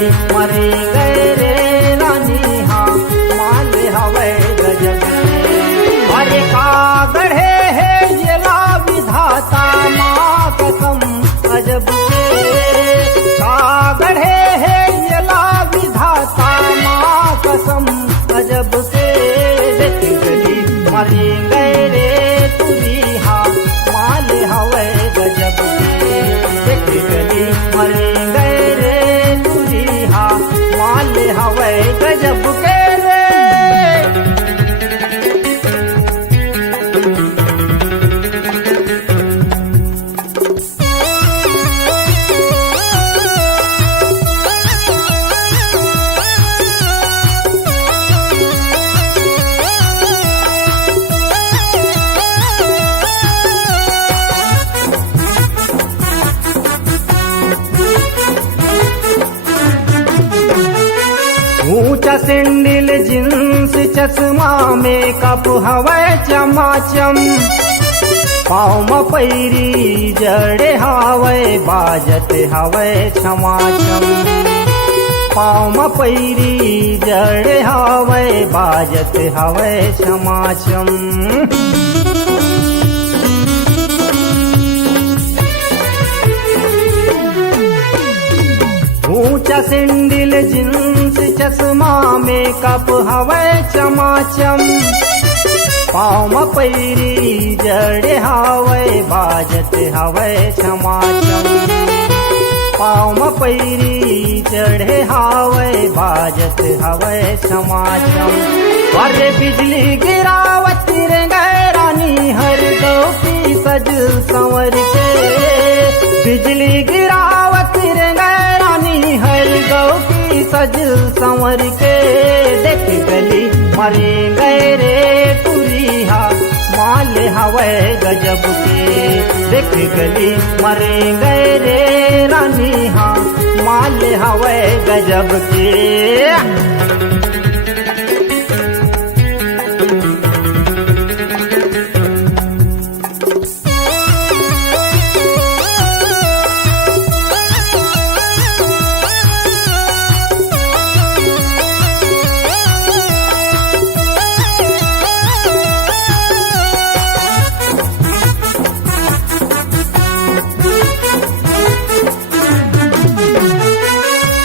गली मरी गए रे रानी हाँ माल हवे गजब के। अरे का गढ़े है ये ला विधाता माँ कसम अजब के। का गढ़े है ये ला विधाता माँ कसम अजब के। देख गली मरी गए रे तुरी हाँ माल हवे गजब के। देख गली मरी गए रे तुरी हाँ माल हवे गजब के रे। ऊंचा सैंडल जींस चश्मा मेकअप हवे चमाचम। पाँव में पैरी जड़े हवे बाजत हवे छमाछम। पाँव में पैरी जड़े हवे बाजत हवे छमाछम। ऊंचा सैंडल जींस चश्मा मेकअप हवे चमाचम। पाँव में पैरी जड़े हवे बाजत हवे छमाछम। पाँव में पैरी जड़े हवे बाजत हवे छमाछम। अरे बिजली गिरावत रे रानी हर गौ की सज संवर के। बिजली गिरावत रे रानी हर गौ की सज संवर के। देख गली मरे गए रे तुरी हाँ माल हवे गजब के। देख गली मरे गए रे रानी हाँ माल हवे गजब के।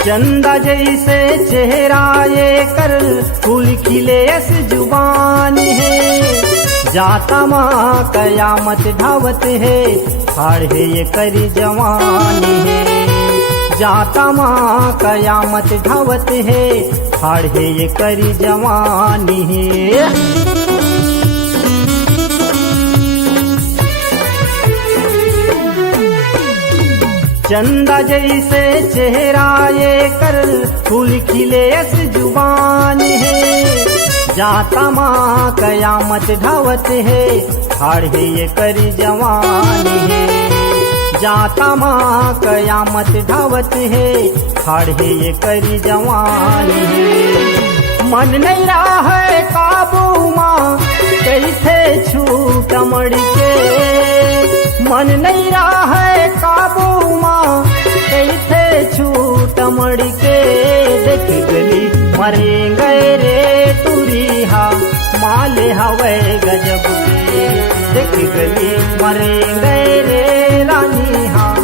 चंदा जैसे चेहरा ये कर फूल खिले ऐस जुबान है। जाता माँ कयामत ढावत है हाड़ है ये करी जवानी है। जाता माँ कयामत ढावत है हाड़ है ये करी जवानी है। चंदा जैसे चेहरा ये कर फूल खिले ऐस जुबान है। जाता माँ कयामत ढावत है हाड़ है ये करी जवानी है। जाता माँ कयामत ढावत है हाड़ है ये करी जवानी है। मन नहीं रहा है काबू माँ कैसे छूट मड़ के। मन नहीं रहा है काबू माँ कैसे छूट मड़ के। देख गली मरे गए रे तुरी हाँ माल हवे गजब के। देख गली मरे गए रे रानी हाँ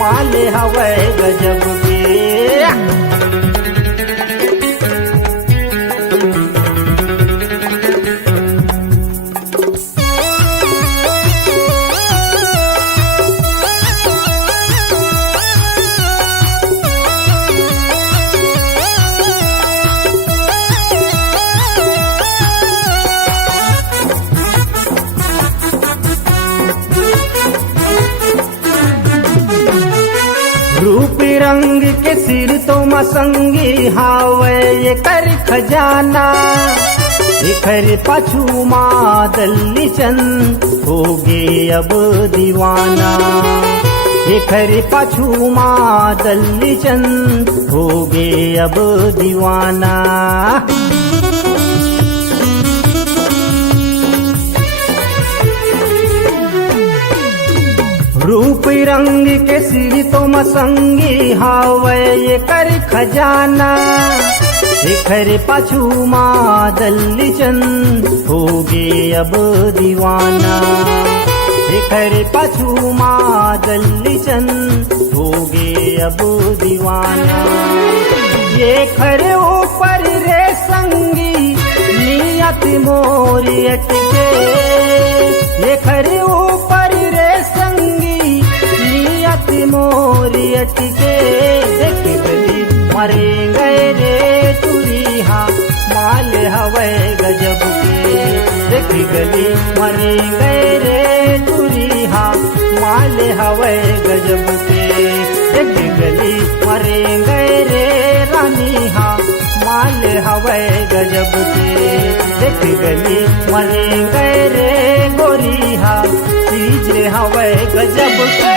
माल हवे गजब के। रूप रंग के सिर तो मसंगी हावे ये कर खजाना। इखर पाछू माँ दल्ली चंद होगे अब दीवाना। इखर पाछू माँ दल्ली चंद होगे अब दीवाना। रूप रंग के सिर तो मसंगी हावे ये कर खजाना खरे पाछू माँ दल्ली चंद होगे अब दीवाना खरे पाछू माँ दल्ली चंद होगे अब दीवाना ये खरे ऊपर रे संगी नियत मोरी अटके ये खरे ऊपर रे संगी नियत मोरी अटके देख गली मरे गए रे तुरिहा माल हवे गजब के देख गली मरे गए रे तुरिहा माल हवे गजब के देख गली मरे गए रे रानी हा माल हवे गजब के देख गली मरे गए रे गोरी हा चीज हवे गजब के।